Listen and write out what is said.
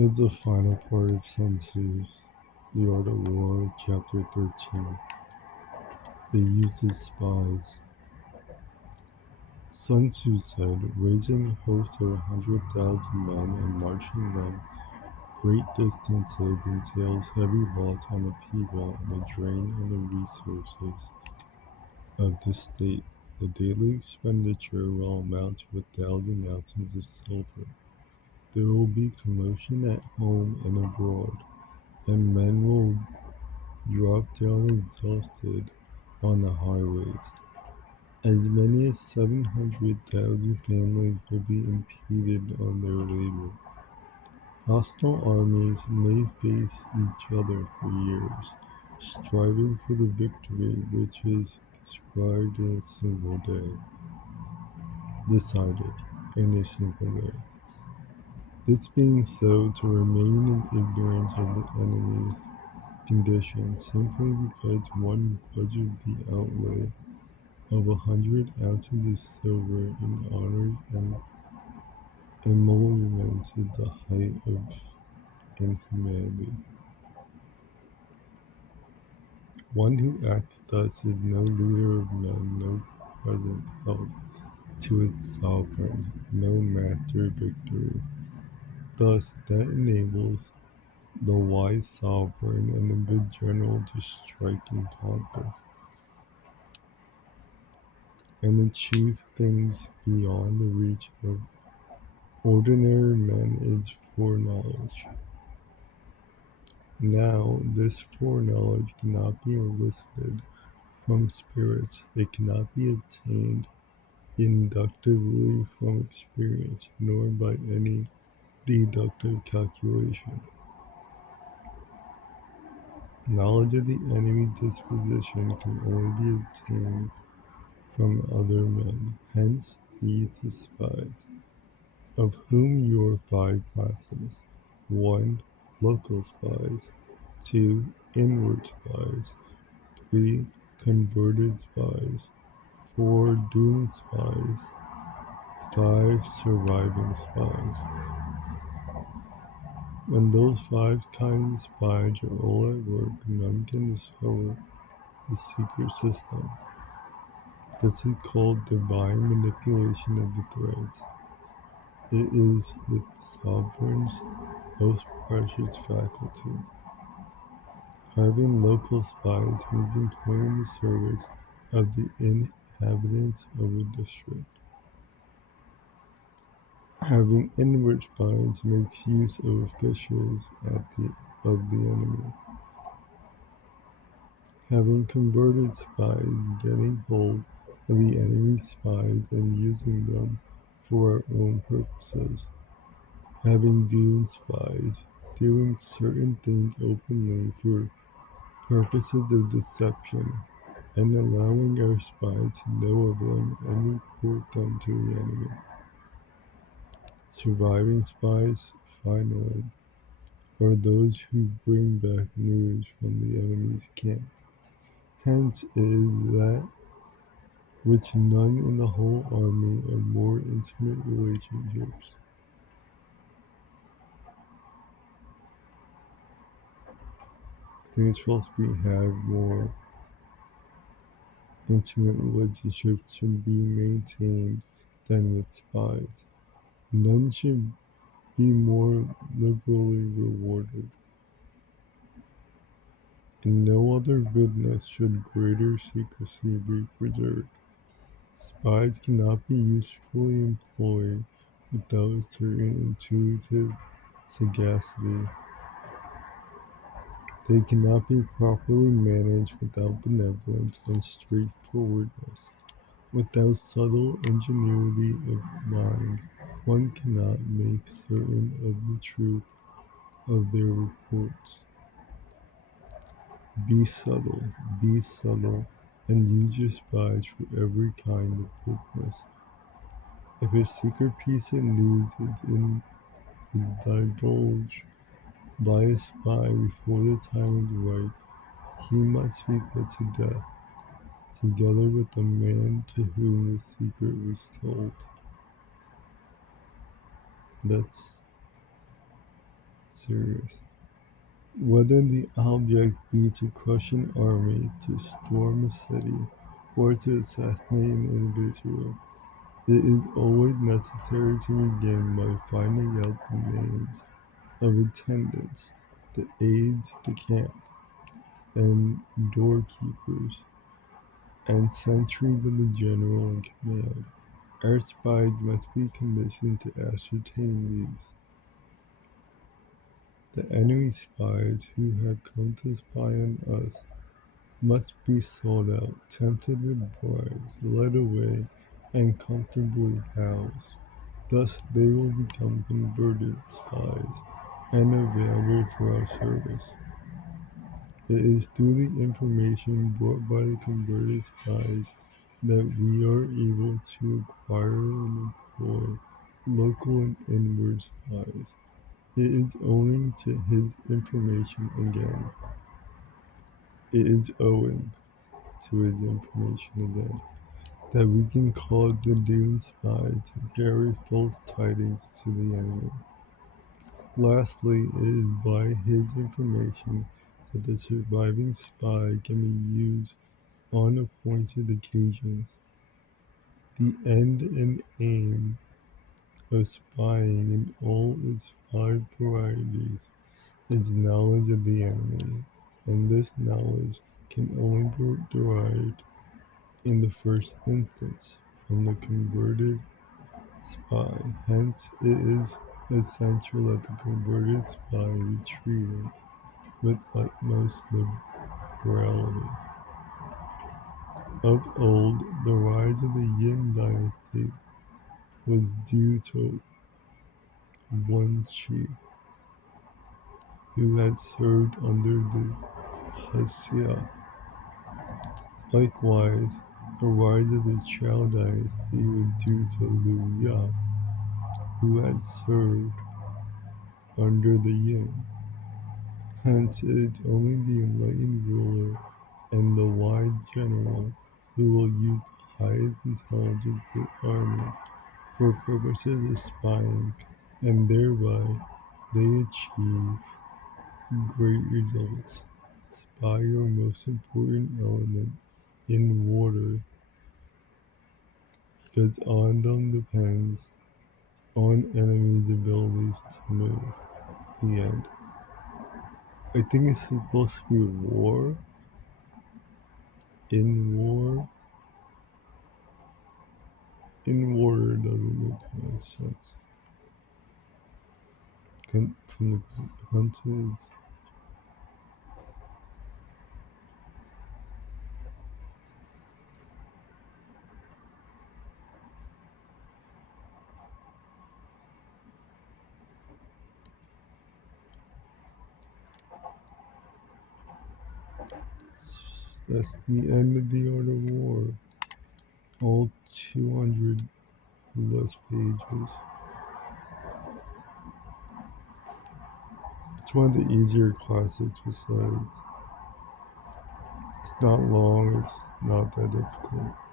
It's the final part of Sun Tzu's The Art of War, Chapter 13. The use of spies. Sun Tzu said, raising a host of 100,000 men and marching them great distances entails heavy loss on the people and a drain on the resources of the state. The daily expenditure will amount to 1,000 ounces of silver. There will be commotion at home and abroad, and men will drop down exhausted on the highways. As many as 700,000 families will be impeded on their labor. Hostile armies may face each other for years, striving for the victory which is described in a single day, decided in a single day. This being so, to remain in ignorance of the enemy's condition simply because one grudges the outlay of 100 ounces of silver in honors and emoluments is the height of inhumanity. One who acts thus is no leader of men, no present help to its sovereign, no master of victory. Thus, that enables the wise sovereign and the good general to strike and conquer, and achieve things beyond the reach of ordinary men is foreknowledge. Now, this foreknowledge cannot be elicited from spirits, it cannot be obtained inductively from experience, nor by any deductive calculation. Knowledge of the enemy's disposition can only be obtained from other men. Hence, the use of spies, of whom you are five classes: 1. Local spies; 2. Inward spies; 3. Converted spies; 4. Doomed spies; 5. Surviving spies. When those five kinds of spies are all at work, none can discover the secret system. This is called divine manipulation of the threads. It is the sovereign's most precious faculty. Having local spies means employing the service of the inhabitants of a district. Having inward spies makes use of officials of the enemy. Having converted spies, getting hold of the enemy's spies and using them for our own purposes. Having doomed spies, doing certain things openly for purposes of deception, and allowing our spies to know of them and report them to the enemy. Surviving spies, finally, are those who bring back news from the enemy's camp. Hence it is that which none in the whole army of more intimate relationships. I think it's supposed to have more intimate relationships should be maintained than with spies. None should be more liberally rewarded. In no other goodness should greater secrecy be preserved. Spies cannot be usefully employed without a certain intuitive sagacity. They cannot be properly managed without benevolence and straightforwardness. Without subtle ingenuity of mind, one cannot make certain of the truth of their reports. Be subtle, and use your spies for every kind of business. If a secret piece of news is divulged by a spy before the time is ripe, he must be put to death, together with the man to whom the secret was told. That's serious. Whether the object be to crush an army, to storm a city, or to assassinate an individual, it is always necessary to begin by finding out the names of attendants, the aides de camp, and doorkeepers, and sentries of the general in command. Our spies must be commissioned to ascertain these. The enemy spies who have come to spy on us must be sold out, tempted with bribes, led away, and comfortably housed. Thus they will become converted spies and available for our service. It is through the information brought by the converted spies that we are able to acquire and employ local and inward spies. It is owing to his information again. It is owing to his information again that we can cause the doomed spy to carry false tidings to the enemy. Lastly, it is by his information that the surviving spy can be used on appointed occasions. The end and aim of spying in all its five varieties is knowledge of the enemy, and this knowledge can only be derived in the first instance from the converted spy. Hence, it is essential that the converted spy be treated with utmost liberality. Of old, the rise of the Yin dynasty was due to one chief who had served under the Hsia. Likewise, the rise of the Chao dynasty was due to Liu Ya, who had served under the Yin. Hence, it is only the enlightened ruler and the wise general who will use the highest intelligence of the army for purposes of spying, and thereby they achieve great results. Spy are most important element in water because on them depends on enemies' abilities to move. The end. I think it's supposed to be war. In war, in water doesn't make much sense. From the hunters, that's the end of the art of war. All 200 less pages. It's one of the easier classics besides. It's not long, it's not that difficult.